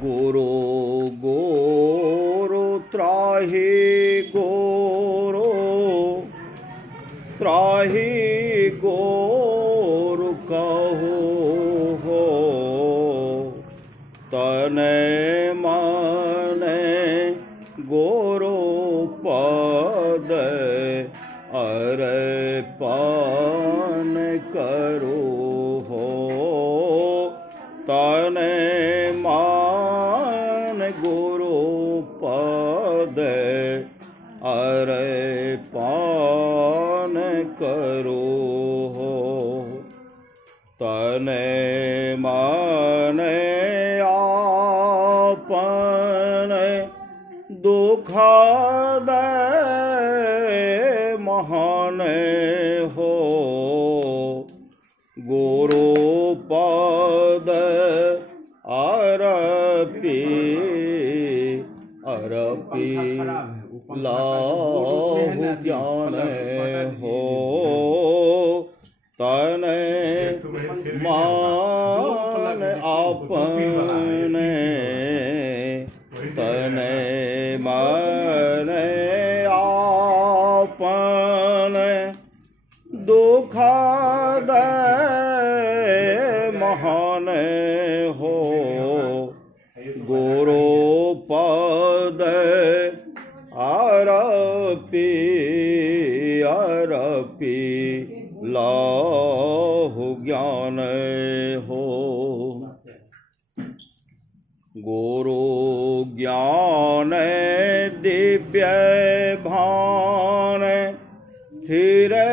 गोरो गोरो त्राहि गोरो त्राहि गोरु कहो हो तने माने गोरो पद अरे पान करो हो तने मान गुरु पद अरे पान करो हो तने माने आपन दुख दे महान हो गुरु पद अरपी अरपी लाहु ज्ञान हो तने मान आपने तने मान आपने दुख दे महान हो गुरु पद अरपी अरपी लाहु ज्ञान हो गुरु ज्ञान दिव्य भान फिरे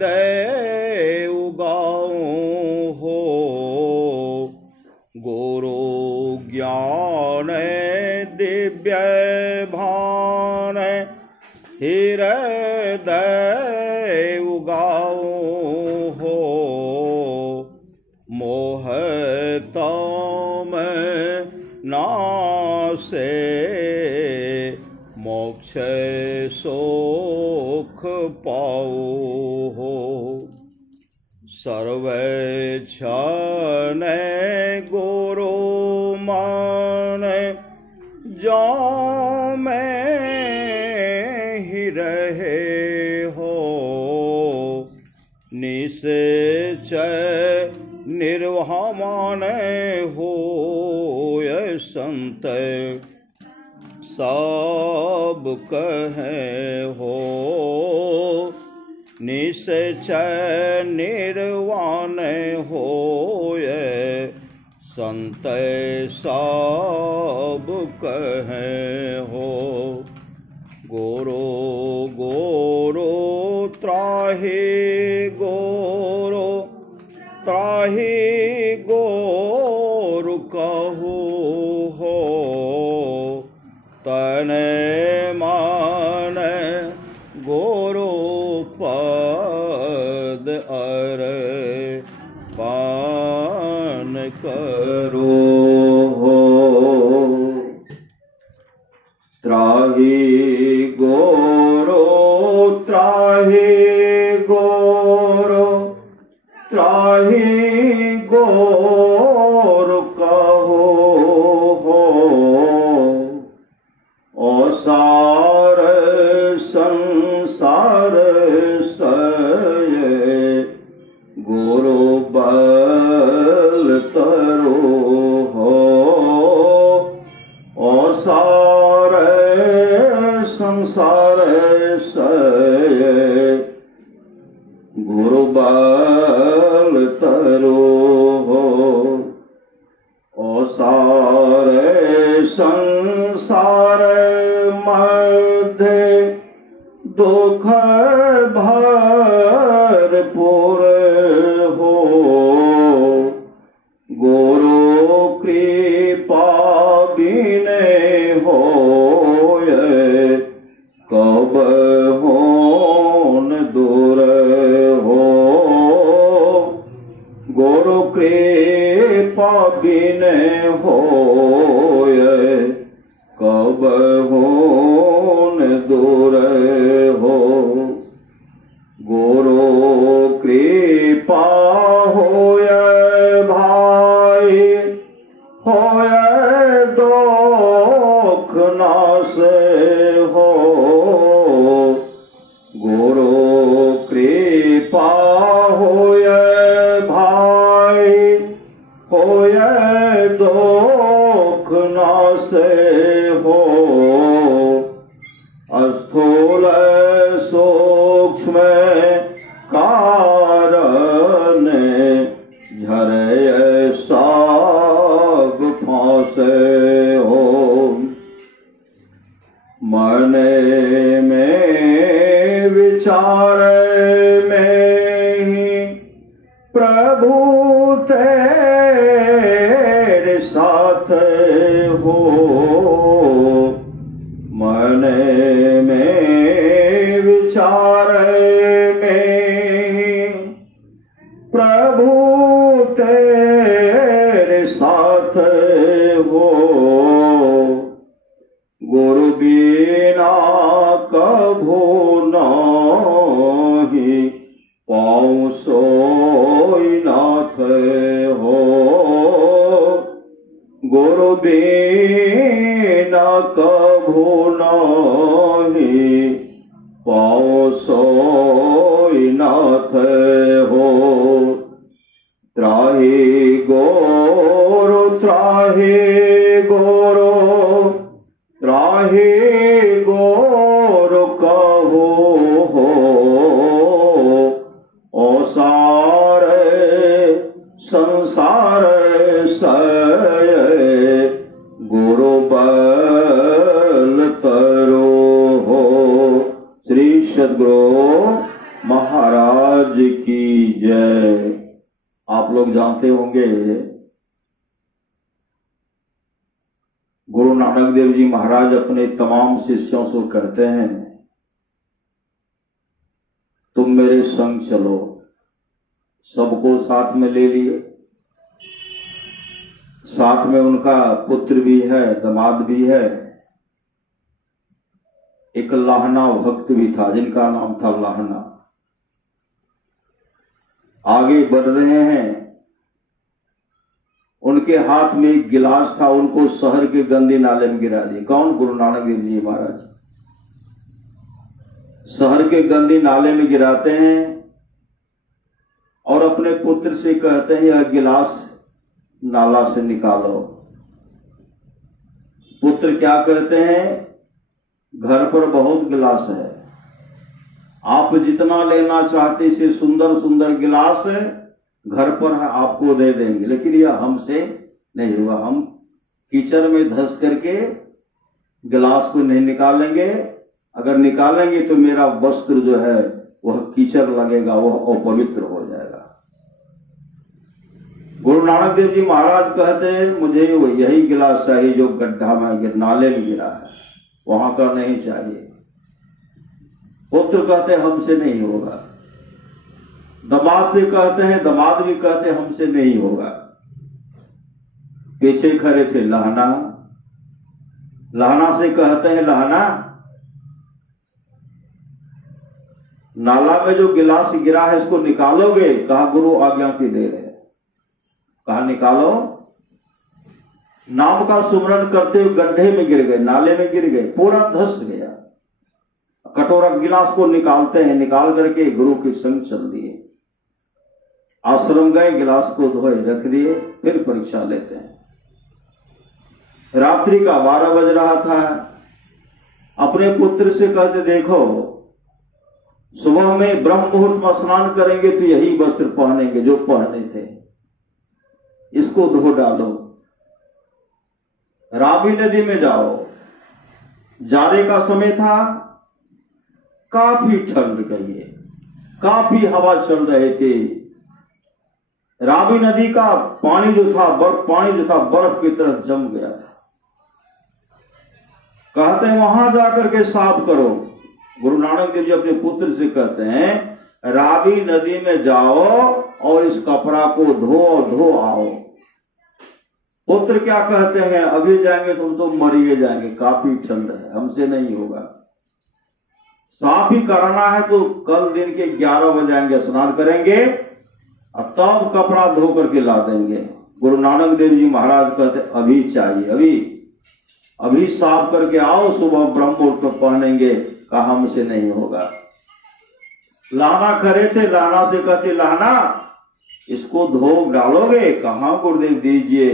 दे उगाऊं हो गुरु ज्ञान दिव्य भान हृदय उगाऊं हो मोहता में नासे मोक्ष सुख पाओ हो सर्वेक्षण गुरु मान जो में ही रहे हो निश्चय निर्वाह माने हो ये संत सब कहे हो निश्चय निर्वाण हो ये संत सब कहे हो गोरो गोरो त्राहि गोरो त्राहि गोरु कहो हो तने मान गोरो पद अरे पान करो हो त्राहि गोरो त्राहि गोरो त्राहि गोरु कहो हो सार संसार सये गुरु बल तरो हो सार संसार सये गुरु बल तरो हो सारे संसार मध्य दुख भरपूर हो गुरु कृपा बिने हो कब होन दूर हो गुरु कृपा बिने हो कब होन दूर हो गुरु कभो नाही पाओ सोई नाथ हो। त्राहि गोरो त्राहि गोरो त्राहि गोरो कहो हो। ओसार संसार सय गुरु बल तरो हो। श्री सद्गुरु महाराज की जय। आप लोग जानते होंगे गुरु नानक देव जी महाराज अपने तमाम शिष्यों से कहते हैं तुम मेरे संग चलो। सबको साथ में ले लिए। साथ में उनका पुत्र भी है, दामाद भी है, एक लाहना भक्त भी था जिनका नाम था लाहना। आगे बढ़ रहे हैं। उनके हाथ में एक गिलास था, उनको शहर के गंदे नाले में गिरा दिए। कौन? गुरु नानक देव जी महाराज। शहर के गंदे नाले में गिराते हैं और अपने पुत्र से कहते हैं यह गिलास नाला से निकालो। पुत्र क्या कहते हैं? घर पर बहुत गिलास है, आप जितना लेना चाहते से सुंदर सुंदर गिलास घर पर है आपको दे देंगे, लेकिन यह हमसे नहीं होगा। हम कीचड़ में धंस करके गिलास को नहीं निकालेंगे। अगर निकालेंगे तो मेरा वस्त्र जो है वह कीचड़ लगेगा, वह अपवित्र हो जाएगा। गुरु नानक देव जी महाराज कहते हैं मुझे यही गिलास चाहिए जो गड्ढा में नाले में गिरा है, वहां का नहीं चाहिए। पुत्र कहते हमसे नहीं होगा। दामाद से कहते हैं, दामाद भी कहते हमसे नहीं होगा। पीछे खड़े थे लहना। लहना से कहते हैं लहना नाला में जो गिलास गिरा है इसको निकालोगे? कहा गुरु आज्ञा की देर है। कहा निकालो। नाम का सुमरन करते हुए गड्ढे में गिर गए, नाले में गिर गए, पूरा धंस गया। कटोरा गिलास को निकालते हैं, निकाल करके गुरु के संग चल दिए। आश्रम गए, गिलास को धोए रख दिए, फिर परीक्षा लेते हैं। रात्रि का 12 बज रहा था। अपने पुत्र से कहते देखो सुबह में ब्रह्म मुहूर्त में स्नान करेंगे तो यही वस्त्र पहनेंगे जो पहने थे, इसको धो डालो। रावी नदी में जाओ। जाड़े का समय था, काफी ठंड गई है, काफी हवा चल रहे थे। रावी नदी का पानी जो था बर्फ की तरह जम गया था। कहते हैं वहां जाकर के साफ करो। गुरु नानक देव जी अपने पुत्र से कहते हैं रावी नदी में जाओ और इस कपड़ा को धो आओ। पुत्र क्या कहते हैं अभी जाएंगे तुम तो मरिए जाएंगे, काफी ठंड है, हमसे नहीं होगा। साफ ही कराना है तो कल दिन के 11 बजे आएंगे, स्नान करेंगे और तब कपड़ा धो करके ला देंगे। गुरु नानक देव जी महाराज कहते अभी चाहिए, अभी साफ करके आओ, सुबह ब्रह्म मुहूर्त को पहनेंगे। कहा हमसे नहीं होगा। लाना खड़े थे, लाना से कहते लाना इसको धो डालोगे? कहा गुरुदेव दीजिए।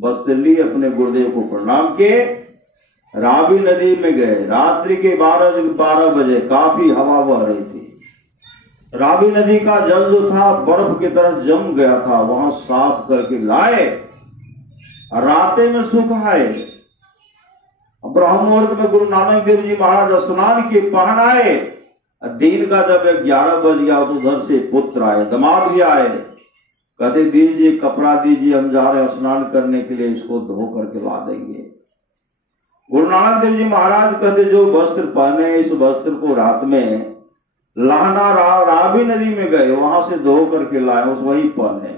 वस्त्र लिए, अपने गुरुदेव को प्रणाम किए, रावी नदी में गए। रात्रि के 12 बजे काफी हवा बह रही थी। रावी नदी का जल जो था बर्फ की तरह जम गया था, वहां साफ करके लाए, राते में सुखाए। ब्रह्म मुहूर्त में गुरु नानक देव जी महाराज स्नान किए, पहन आए। दिन का जब 11 बज गया तो उधर से पुत्र आए, दामाद भी आए। कहते दीजिए कपड़ा दीजिए, हम जा रहे हैं स्नान करने के लिए, इसको धो करके ला देंगे। गुरु नानक देव जी महाराज कहते जो वस्त्र पहने इस वस्त्र को रात में लाहना रावी नदी में गए, वहां से धो करके लाए, उस वही पहने।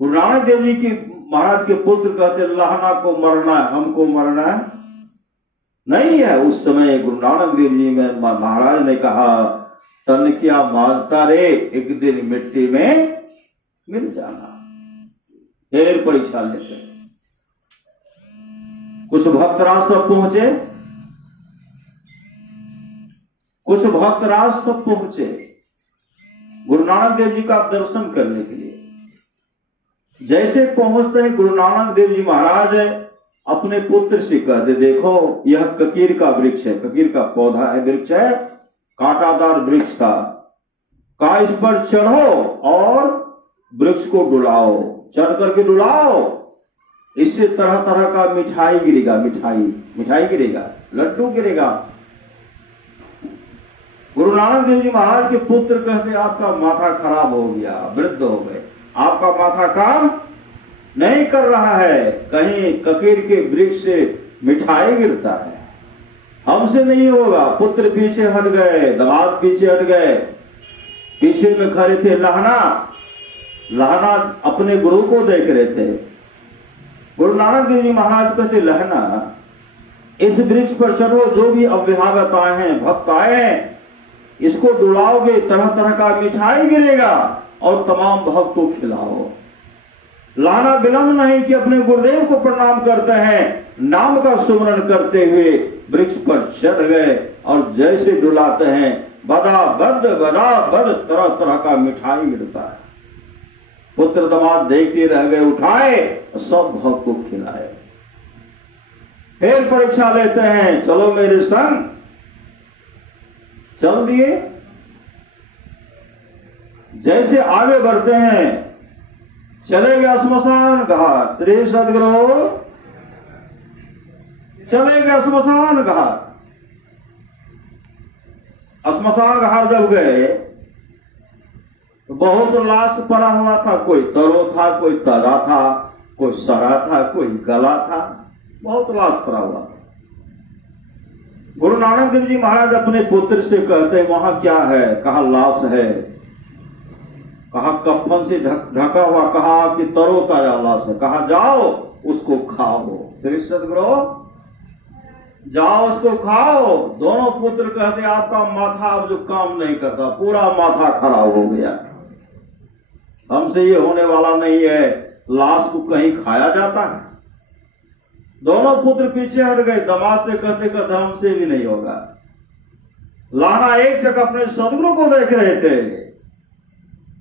गुरु नानक देव जी की महाराज के पुत्र कहते लाहना को मरना है, हमको मरना है नहीं है। उस समय गुरु नानक देव जी में महाराज ने कहा तन क्या मांझता रे, एक दिन मिट्टी में मिल जाना। फिर परीक्षा लेते हैं। कुछ भक्तराज तक पहुंचे, कुछ भक्तराज तक पहुंचे गुरु नानक देव जी का दर्शन करने के लिए। जैसे पहुंचते हैं गुरु नानक देव जी महाराज अपने पुत्र से कहते, देखो यह ककीर का वृक्ष है, ककीर का पौधा है, वृक्ष है, कांटादार वृक्ष था, कहा इस पर चढ़ो और वृक्ष को डुलाओ, चढ़ करके डुलाओ, इससे तरह तरह का मिठाई गिरेगा, मिठाई गिरेगा, लड्डू गिरेगा। गुरु नानक देव जी महाराज के पुत्र कहते, आपका माथा खराब हो गया, वृद्ध हो गए, आपका माथा काम नहीं कर रहा है, कहीं ककीर के वृक्ष से मिठाई गिरता है, हमसे नहीं होगा। पुत्र पीछे हट गए, दामाद पीछे हट गए, पीछे में खड़े थे लहना अपने गुरु को देख रहे थे। गुरु नानक देव जी महाराज कहते, लहना इस वृक्ष पर चढ़ो, जो भी अव्यागत आए हैं, भक्त आए हैं, इसको डुलाओगे, तरह तरह का मिठाई गिरेगा और तमाम भक्त को खिलाओ। लाना विलंब नहीं कि अपने गुरुदेव को प्रणाम करते हैं, नाम का सुमरण करते हुए वृक्ष पर चढ़ गए और जैसे डुलाते हैं बदा बद तरह तरह का मिठाई गिरता है। पुत्र दामाद देखते रह गए, उठाए सब भक्त को खिलाए। फिर परीक्षा लेते हैं, चलो मेरे संग, चल दिए। जैसे आगे बढ़ते हैं, चले गए श्मशान घाट, श्री सदगुरु चले गए श्मशान घाट। श्मशान घाट जब गए तो बहुत लाश पड़ा हुआ था, कोई तरो था, कोई तरा था, कोई सरा था, कोई गला था, बहुत लाश पड़ा हुआ था। गुरु नानक देव जी महाराज अपने पुत्र से कहते, वहां क्या है? कहा लाश है, कहा कफन से ढका हुआ, कहा कि तरो ताजा लाश है, कहा जाओ उसको खाओ। श्री सदगुरु जाओ उसको खाओ। दोनों पुत्र कहते, आपका माथा अब जो काम नहीं करता, पूरा माथा खराब हो गया, हमसे ये होने वाला नहीं है, लाश को कहीं खाया जाता है। दोनों पुत्र पीछे हट गए, दामाद से कहते कहते हमसे भी नहीं होगा। लाना एक टक अपने सदगुरु को देख रहे थे।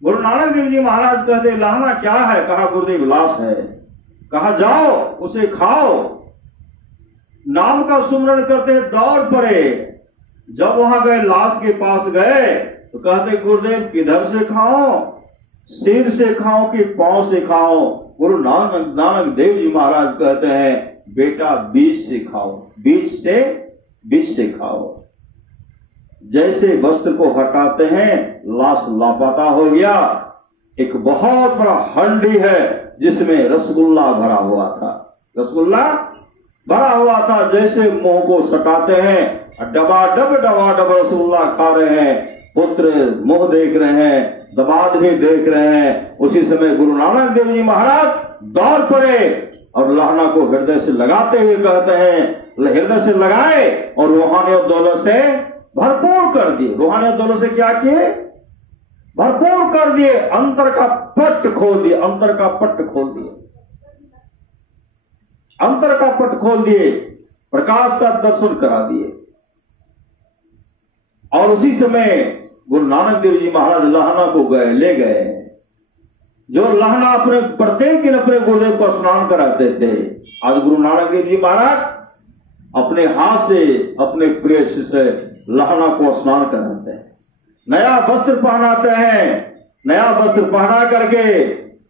गुरु नानक देव जी महाराज कहते, लाना क्या है? कहा गुरुदेव लाश है। कहा जाओ उसे खाओ। नाम का सुमरण करते दौड़ पड़े। जब वहां गए, लाश के पास गए तो कहते, गुरुदेव किधर से खाओ? सिर से खाओ कि पांव से खाओ? गुरु नानक देव जी महाराज कहते हैं, बेटा बीच से खाओ, बीच से खाओ। जैसे वस्त्र को हटाते हैं, लाश लापता हो गया। एक बहुत बड़ा हंडी है जिसमें रसगुल्ला भरा हुआ था, रसगुल्ला भरा हुआ था। जैसे मुंह को सटाते हैं, डबाडब रसगुल्ला खा रहे हैं। पुत्र मुंह देख रहे हैं, दामाद भी देख रहे हैं। उसी समय गुरु नानक देव जी महाराज दौड़ पड़े और लहना को हृदय से लगाते हुए कहते हैं, हृदय से लगाए और रूहानियत दौलत से भरपूर कर दिए। रूहानियत दौलत से क्या किए? भरपूर कर दिए। अंतर का पट खोल दिए, अंतर का पट खोल दिए, अंतर का पट खोल दिए, प्रकाश का दर्शन करा दिए। और उसी समय गुरु नानक देव जी महाराज लहना को ले गए। जो लहना अपने प्रत्येक दिन अपने गुरुदेव को स्नान कराते थे, आज गुरु नानक देव जी महाराज अपने हाथ से अपने प्रिय शिष्य लहना को स्नान कराते हैं, नया वस्त्र पहनाते हैं। नया वस्त्र पहना करके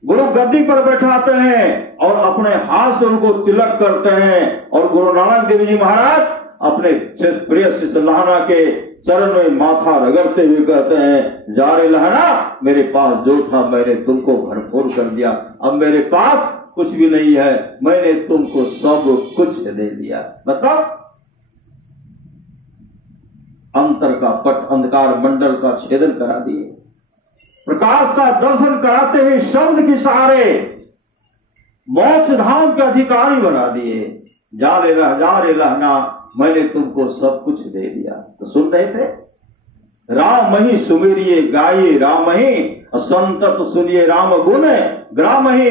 गुरु गद्दी पर बैठाते हैं और अपने हाथ से उनको तिलक करते हैं। और गुरु नानक देव जी महाराज अपने प्रिय शिष्य लहना के चरण में माथा रगड़ते हुए कहते हैं, जा रे लहना, मेरे पास जो था मैंने तुमको भरपूर कर दिया, अब मेरे पास कुछ भी नहीं है, मैंने तुमको सब कुछ दे दिया। मतलब अंतर का पट, अंधकार मंडल का छेदन करा दिए, प्रकाश का दर्शन कराते हुए शब्द के सहारे मोक्ष धाम के अधिकारी बना दिए। जा रे लहना, मैंने तुमको सब कुछ दे दिया। तो सुन रहे थे, राम ही सुमेरिये गाइए राम ही, संतत सुनिए राम गुण ग्राम ही।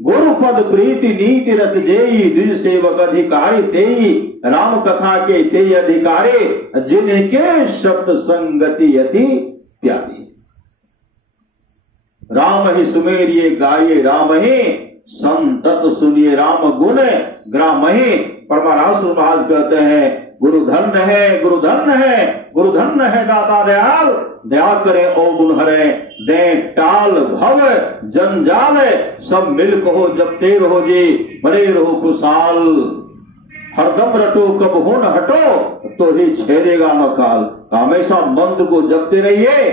गुरु पद प्रीति नीति रत जेई, द्विज सेवक अधिकारी तेई, राम कथा के ते अधिकारी, जिनके शब्द संगति अति प्यारी। राम ही सुमेरिये गाये राम ही, संतत सुनिए राम गुण ग्राम ही। परमारासुर महाराज कहते हैं गुरु धन्य है, गुरु धन्य है, गुरु धन्य है दाता दयाल, दया करे ओ गुण हरे, दे टाल भव जंजाल, सब मिल कहो जपते रहो जी, बड़े रहो खुशहाल, हरदम रटो कब हो न हटो, तो ही छेड़ेगा न काल। हमेशा मंत्र को जपते रहिए,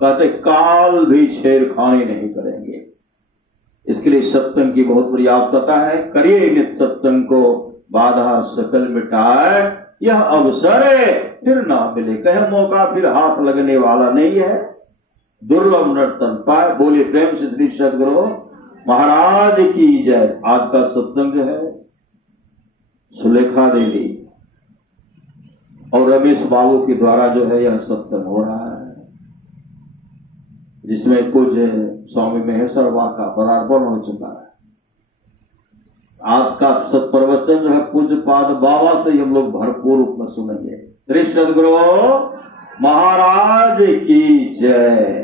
कहते काल भी छेड़खानी नहीं करेंगे। इसके लिए सत्संग की बहुत बड़ी आवश्यकता है। करिए नित्य सत्संग को, बाधा सकल मिटाए यह अवसर फिर ना मिले, कहे मौका फिर हाथ लगने वाला नहीं है, दुर्लभ नर्तन पाए। बोलिए प्रेम से श्री सद्गुरु महाराज की जय। आज का सत्संग जो है सुलेखा देवी और रमेश बाबू के द्वारा जो है यह सत्संग हो रहा है, जिसमें कुछ स्वामी महेश्वर का पदार्पण हो चुका है। आज का सत्प्रवचन जो है पूज्य पाद बाबा से हम लोग भरपूर रूप में सुनेंगे। श्री सद्गुरु महाराज की जय।